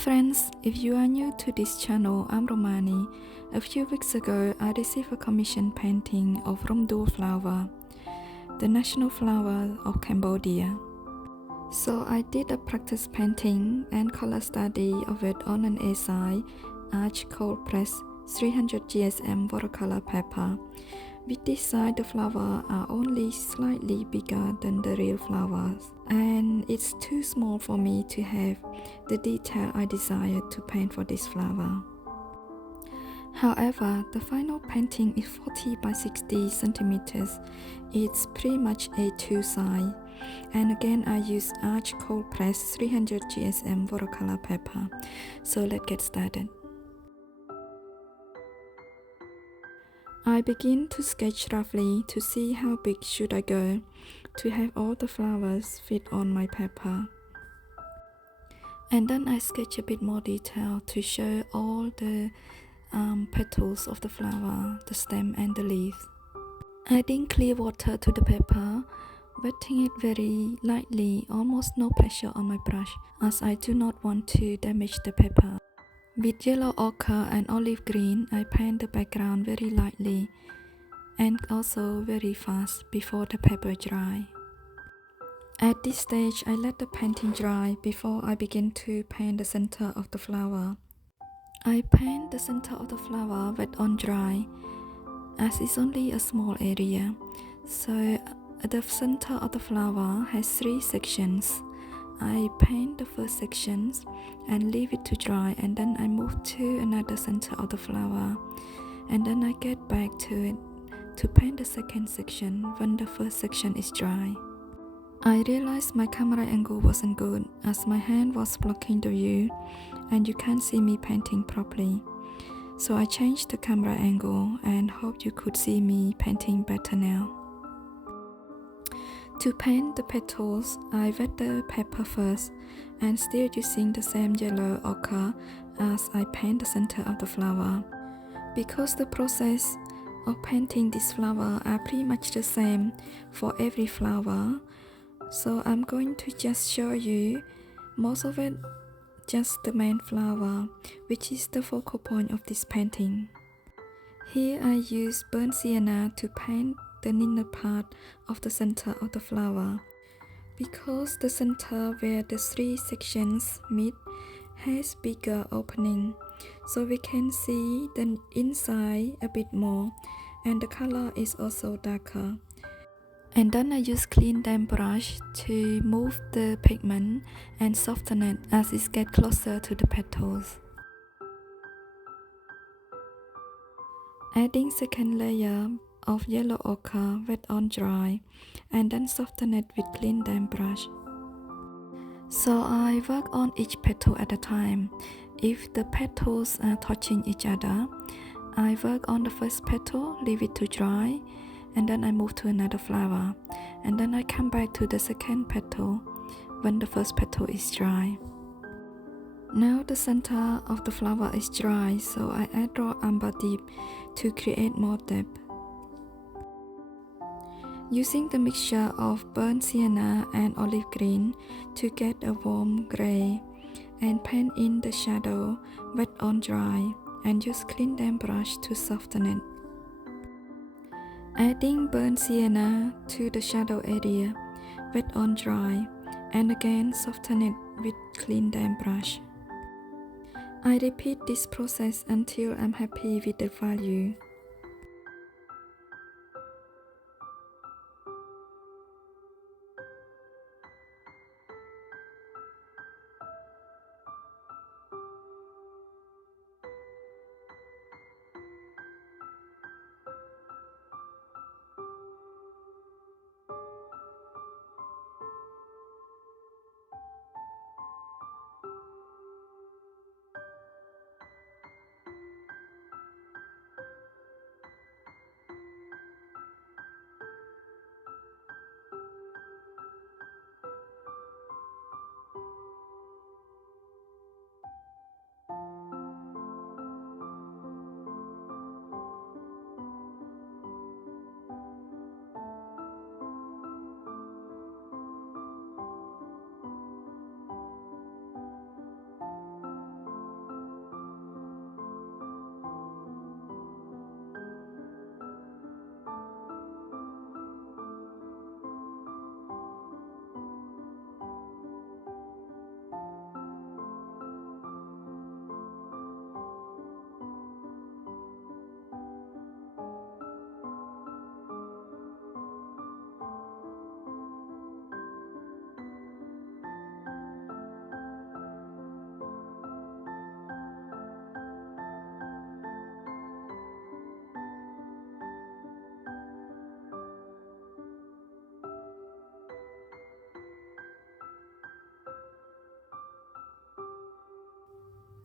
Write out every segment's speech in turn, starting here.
friends, if you are new to this channel, I'm Romany. A few weeks ago, I received a commission painting of Romduol flower, the national flower of Cambodia. So I did a practice painting and color study of it on an A-side arch cold press 300 GSM watercolor paper. With this side, the flowers are only slightly bigger than the real flowers, and it's too small for me to have the detail I desired to paint for this flower. However, the final painting is 40 by 60 centimeters. It's pretty much A2 size, and again I use arch cold press 300 GSM watercolor paper. So let's get started. I begin to sketch roughly to see how big should I go to have all the flowers fit on my paper. And then I sketch a bit more detail to show all the petals of the flower, the stem and the leaves. Adding clear water to the paper, wetting it very lightly, almost no pressure on my brush, as I do not want to damage the paper. With yellow ochre and olive green, I paint the background very lightly and also very fast before the paper dry. At this stage, I let the painting dry before I begin to paint the center of the flower. I paint the center of the flower wet on dry, as it's only a small area. So the center of the flower has 3 sections. I paint the first sections and leave it to dry, and then I move to another center of the flower, and then I get back to it to paint the second section when the first section is dry. I realized my camera angle wasn't good as my hand was blocking the view and you can't see me painting properly. So I changed the camera angle and hope you could see me painting better now. To paint the petals, I wet the paper first and still using the same yellow ochre as I paint the center of the flower. Because the process of painting this flower are pretty much the same for every flower, so I'm going to just show you most of it, just the main flower, which is the focal point of this painting. Here I use burnt sienna to paint the inner part of the center of the flower, because the center where the 3 sections meet has bigger opening, so we can see the inside a bit more, and the color is also darker. And then I use clean damp brush to move the pigment and soften it as it gets closer to the petals. Adding second layer of yellow ochre wet on dry, and then soften it with clean damp brush. So I work on each petal at a time. If the petals are touching each other, I work on the first petal, leave it to dry, and then I move to another flower, and then I come back to the second petal when the first petal is dry. Now the center of the flower is dry, so I add raw amber dip to create more depth. Using the mixture of burnt sienna and olive green to get a warm gray, and paint in the shadow wet on dry, and use clean damp brush to soften it. Adding burnt sienna to the shadow area wet on dry, and again soften it with clean damp brush. I repeat this process until I'm happy with the value.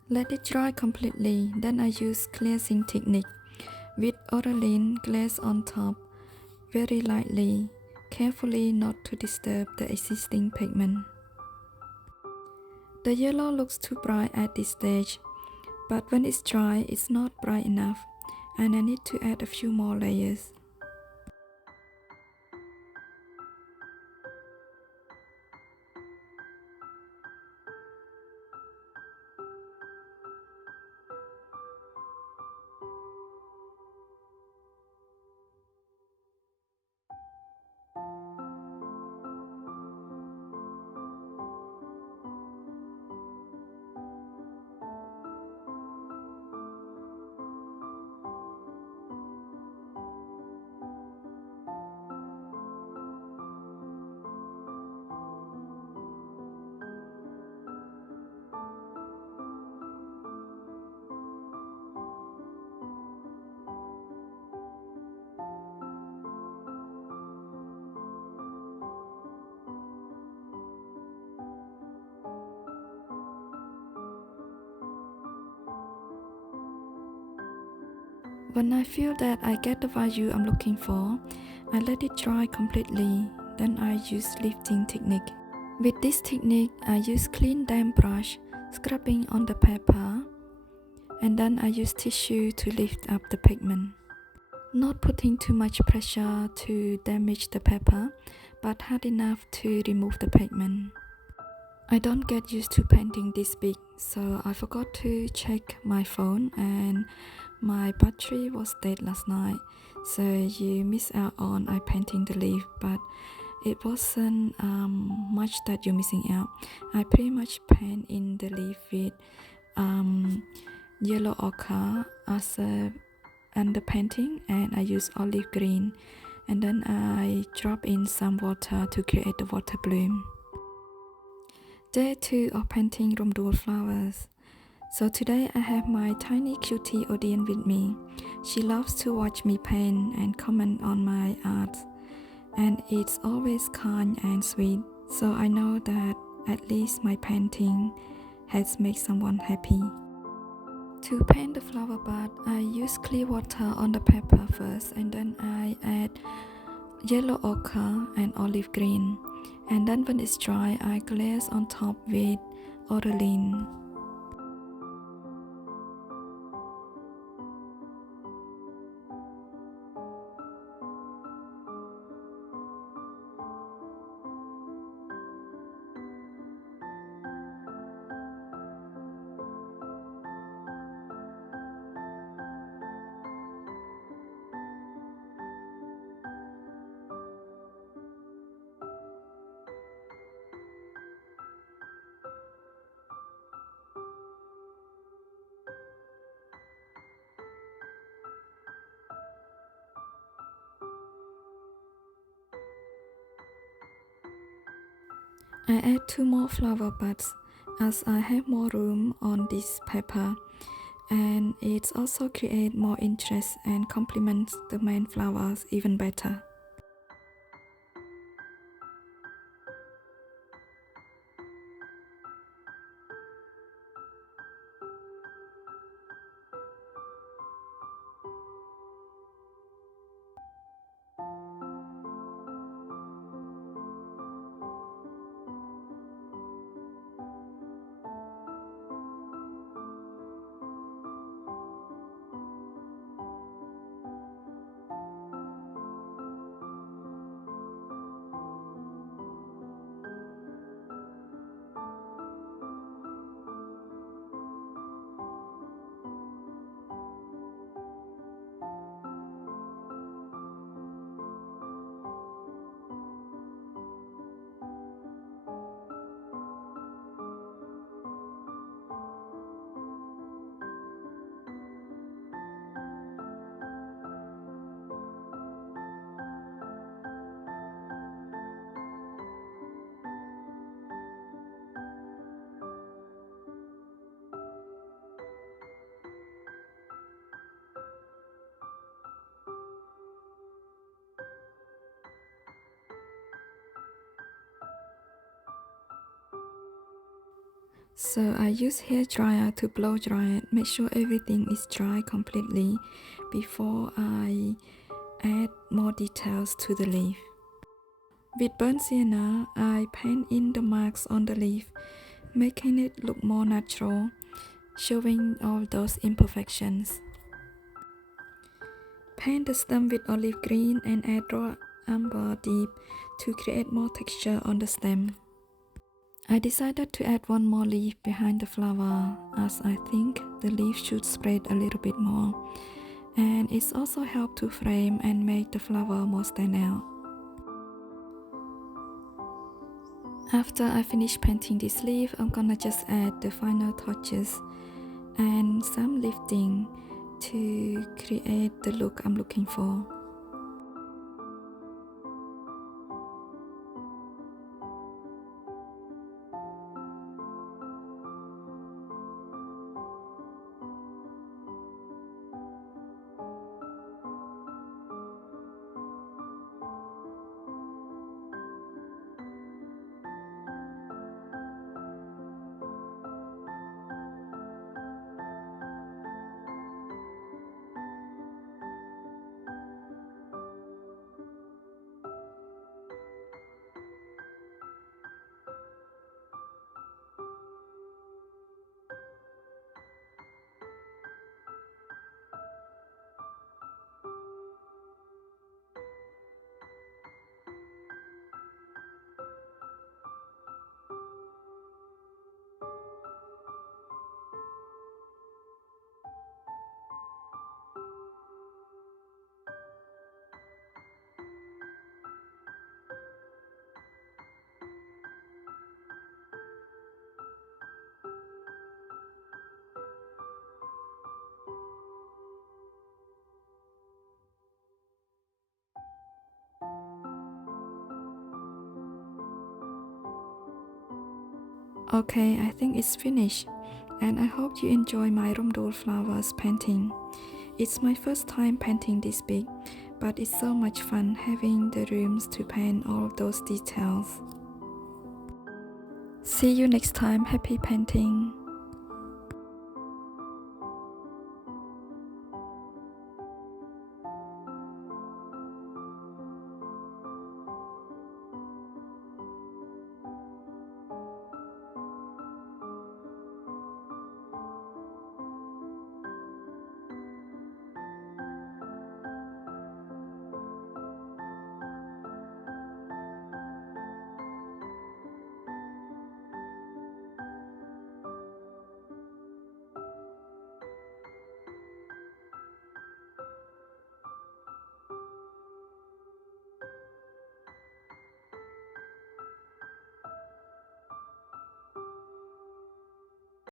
Let it dry completely, then I use glazing technique with oraline glaze on top, very lightly, carefully not to disturb the existing pigment. The yellow looks too bright at this stage, but when it's dry, it's not bright enough, and I need to add a few more layers. When I feel that I get the value I'm looking for, I let it dry completely, then I use lifting technique. With this technique, I use clean damp brush, scrubbing on the paper, and then I use tissue to lift up the pigment. Not putting too much pressure to damage the paper, but hard enough to remove the pigment. I don't get used to painting this big, so I forgot to check my phone and my battery was dead last night, so you miss out on I painting the leaf, but it wasn't much that you're missing out. I pretty much paint in the leaf with yellow ochre as a underpainting, and I use olive green, and then I drop in some water to create the water bloom. Day 2 of painting Romduol flowers. So today I have my tiny cutie audience with me. She loves to watch me paint and comment on my art, and it's always kind and sweet, so I know that at least my painting has made someone happy. To paint the flower bud, I use clear water on the paper first, and then I add yellow ochre and olive green, and then when it's dry, I glaze on top with oraline. I add 2 more flower buds as I have more room on this paper, and it also creates more interest and complements the main flowers even better. So I use hair dryer to blow dry it, make sure everything is dry completely before I add more details to the leaf. With burnt sienna, I paint in the marks on the leaf, making it look more natural, showing all those imperfections. Paint the stem with olive green and add raw amber deep to create more texture on the stem. I decided to add one more leaf behind the flower, as I think the leaf should spread a little bit more, and it's also helped to frame and make the flower more stand out. After I finish painting this leaf, I'm gonna just add the final touches and some lifting to create the look I'm looking for. Okay, I think it's finished, and I hope you enjoy my Romduol flowers painting. It's my first time painting this big, but it's so much fun having the rooms to paint all of those details. See you next time. Happy painting!